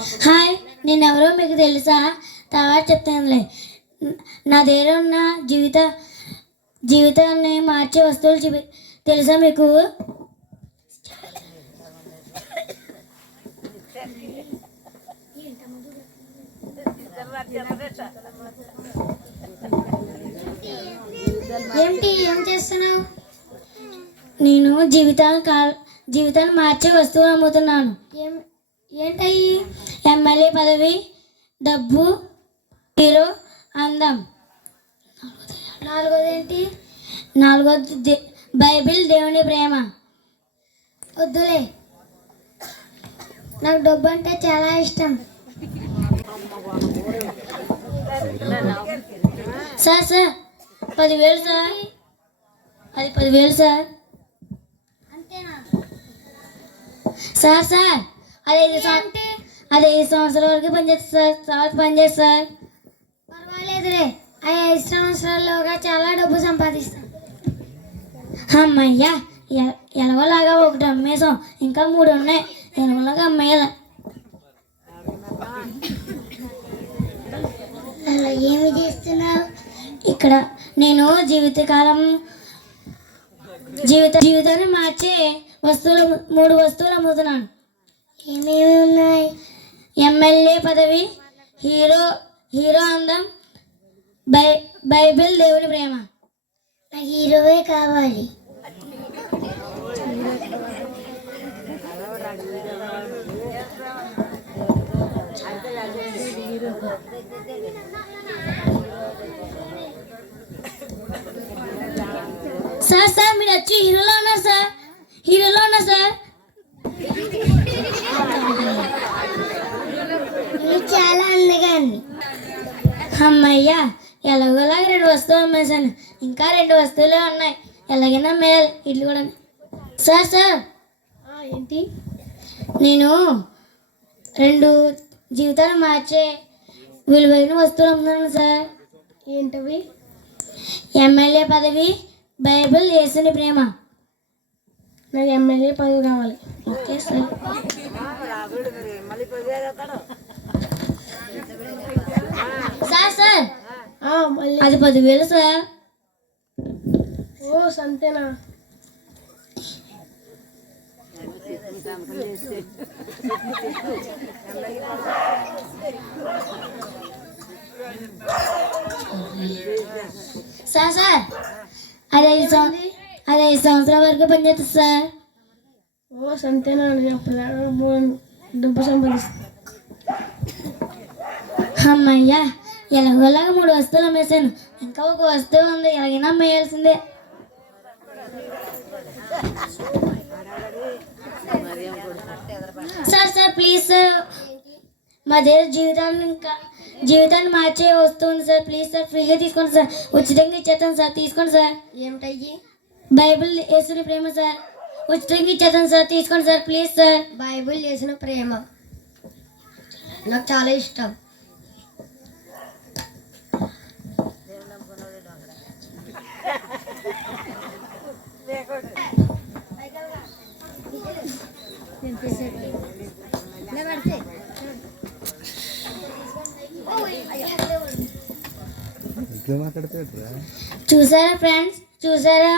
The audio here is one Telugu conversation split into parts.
హాయ్, నేను ఎవరో మీకు తెలుసా? తర్వాత చెప్తానులే. నా దగ్గర ఉన్న జీవితాన్ని మార్చే వస్తువులు తెలుసా మీకు? ఏం చేస్తున్నావు? నేను జీవితాన్ని మార్చే వస్తువులు అమ్ముతున్నాను. ఏంటయ్యి? ఎమ్మెల్యే పదవి, డబ్బు, హీరో, అందం. నాలుగోది బైబిల్, దేవుని ప్రేమ. వద్దులే, నాకు డబ్బు అంటే చాలా ఇష్టం. Sir 10,000 sir. అది 10,000 సార్. అంతేనా సార్? అది 5 సంవత్సరాల వరకు పనిచేస్తుంది సార్. తర్వాత పనిచేస్తుంది సార్. పర్వాలేదులే, 5 సంవత్సరాల్లోగా చాలా డబ్బు సంపాదిస్తాం. అమ్మయ్యా, ఎలాగోలాగా ఒకటి అమ్మేసాం, ఇంకా 3 ఉన్నాయి. ఎలాగోలాగా అమ్మేయాలి. అలా ఏమి చేస్తున్నావు? ఇక్కడ నేను జీవితాన్ని మార్చే వస్తువులు 3 వస్తువులు అమ్ముతున్నాను. ఏమేమి ఉన్నాయి? ఎమ్మెల్యే పదవి, హీరో అందం, బైబిల్, దేవుని ప్రేమ. నాకు హీరోవే కావాలి. సార్ మీరు వచ్చి హీరోలో ఉన్నారు సార్. చాలా అందగా. అమ్మయ్యా, ఎలాగోలాగా 2 వస్తువులు అమ్మేశాను. ఇంకా 2 వస్తువులే ఉన్నాయి. ఎలాగైనా అమ్మేయాలి. ఇల్లు కూడా. సార్ ఏంటి? నేను 2 జీవితాలు మార్చే విలువైన వస్తువులు అమ్ముతున్నాను సార్. ఏంటవి? ఎమ్మెల్యే పదవి, బైబిల్, యేసుని ప్రేమ. నాకు ఎమ్మెల్యే పదవి కావాలి. Okay sir. సార్ అది 10,000 సార్. ఓ సంతేనా? సార్ అది 5 సంవత్సరాల వరకు పనిచేస్తుంది సార్. ఓ సంతేనా? డబ్బు సంపాదిస్తుంది. అమ్మయ్యా, ఎలాగోలాగా 3 వస్తువులు అమ్మేశాను. ఇంకా 1 వస్తువు ఉంది. ఎలాగైనా అమ్మేయాల్సిందే. సార్ ప్లీజ్ సార్, మా దగ్గర జీవితాన్ని మార్చే వస్తుంది సార్. ప్లీజ్ సార్, ఫ్రీగా తీసుకోండి సార్. ఉచితంగా ఇచ్చేస్తాను సార్. తీసుకోండి సార్. ఏమిటయ్యి? బైబిల్, యేసుని ప్రేమ సార్. ఉచితంగా ఇచ్చేస్తాను సార్. తీసుకోండి సార్. Please sir. బైబిల్, యేసుని ప్రేమ నాకు చాలా ఇష్టం. చూసారా ఫ్రెండ్స్, చూసారా?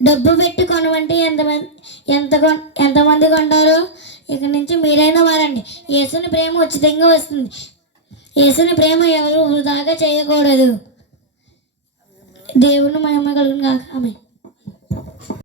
డబ్బు పెట్టి కొనమంటే ఎంతమంది కొంటారు? ఇక నుంచి మీరైనా వారండి. యేసుని ప్రేమ ఉచితంగా వస్తుంది. యేసుని ప్రేమ ఎవరు వృధాగా చేయకూడదు. దేవుని మహిమ కలుగును గాక. ఆమేన్.